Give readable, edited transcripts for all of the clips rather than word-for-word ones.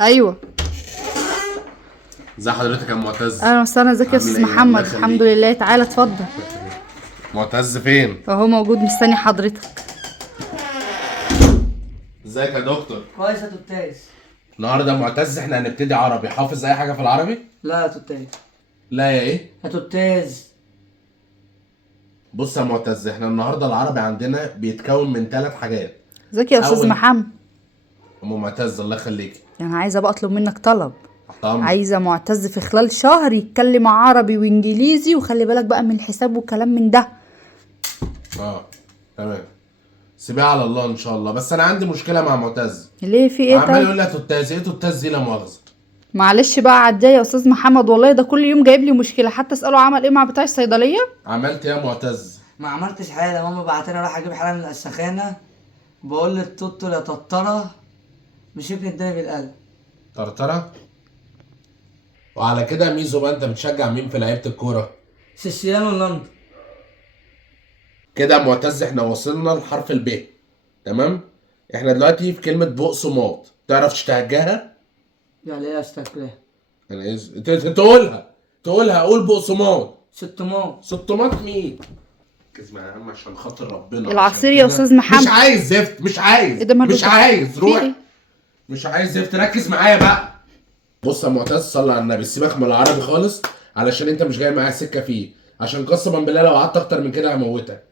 ايوه. ازي حضرتك يا معتز؟ اهلا وسهلا. ازيك يا استاذ محمد؟ الحمد لله. تعالى اتفضل. معتز فين؟ اهو موجود مستني حضرتك. ازيك يا دكتور؟ كويس يا توتاس. النهارده يا معتز احنا هنبتدي عربي، حافظ اي حاجه في العربي؟ لا يا توتاس. لا يا ايه؟ يا توتاس. بص يا معتز، احنا النهارده العربي عندنا بيتكون من 3 حاجات. ازيك يا استاذ محمد؟ ام معتز الله يخليكي. انا عايزه بقى اطلب منك طلب. طبعا. عايزه معتز في خلال شهر يتكلم عربي وانجليزي، وخلي بالك بقى من الحساب والكلام من ده. تمام. سيبيها على الله ان شاء الله، بس انا عندي مشكله مع معتز. ليه؟ في ايه؟ عمال طيب يقول لي يا توتاز، ايه توتاز دي؟ لا مؤاخذه. معلش بقى عديه يا استاذ محمد، والله ده كل يوم جايب لي مشكله، حتى اساله عمل ايه مع بتاع الصيدليه. عملت ايه يا معتز؟ ما عملتش حاجه، ماما بعتني اروح اجيب حاجه من السخانه، بقول للتوتو يا تطره مش ابني اداني بالقلم. طرطره. وعلى كده يا ميزو بقى، انت بتشجع مين في لعيبه الكوره؟ سيسيانو لندن. كده يا معتز احنا وصلنا لحرف الب. تمام. احنا دلوقتي في كلمه بقسماط، تعرف تشتهجها؟ يعني ايه استكره؟ يعني ايه تقولها قول بقسماط. 600. 600 مين؟ اسمع يا عم عشان خاطر ربنا. العصير يا استاذ محمد. مش عايز زفت، مش عايز. ايه ده؟ مش عايز روح. إيه؟ مش عايز زفت، ركز معايا بقى. بص يا معتز، صلي على النبي، سيبك من العربي خالص علشان انت مش جاي معايا سكه فيه، عشان قسما بالله لو قعدت اكتر من كده هموتك.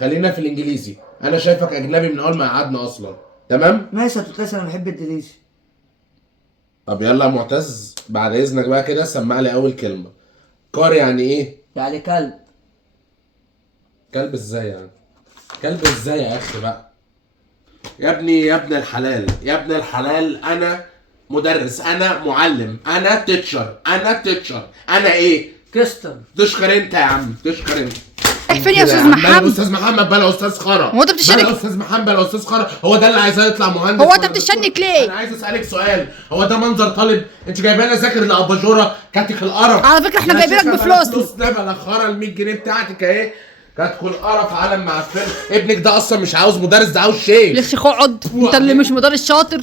خلينا في الانجليزي، انا شايفك اجنبي من اول ما قعدنا اصلا. تمام؟ ماشي يا توتاس، انا بحب الدليسي. طب يلا يا معتز بعد اذنك بقى كده سمع لي اول كلمه. كار يعني ايه؟ يعني كلب. كلب ازاي يعني؟ كلب ازاي يا اخي بقى؟ يا ابني يا ابن الحلال، يا ابن الحلال، انا مدرس، انا معلم، انا تيتشر، انا ايه؟ كستر. تشكر انت يا عم، تشكر انت. فين يا استاذ بلا محمد؟ استاذ محمد بلا استاذ خرا. هو انت بتشنك؟ بلا استاذ محمد بلا استاذ خرا، هو ده اللي عايزاه يطلع مهندس؟ هو انت ولا بتشنك دكتور؟ ليه؟ انا عايز اسالك سؤال، هو ده منظر طالب؟ انت جايبانا اذاكر لاباجوره كاتك القرف. على فكره احنا جايبينك بفلوس. فلوس ده بلا خرا، ال 100 جنيه بتاعتك اهي. كاتك القرف عالم مع الفيلم. ابنك ده اصلا مش عاوز مدرس، ده عاوز شيخ. يا شيخ اقعد، انت اللي مش مدرس شاطر.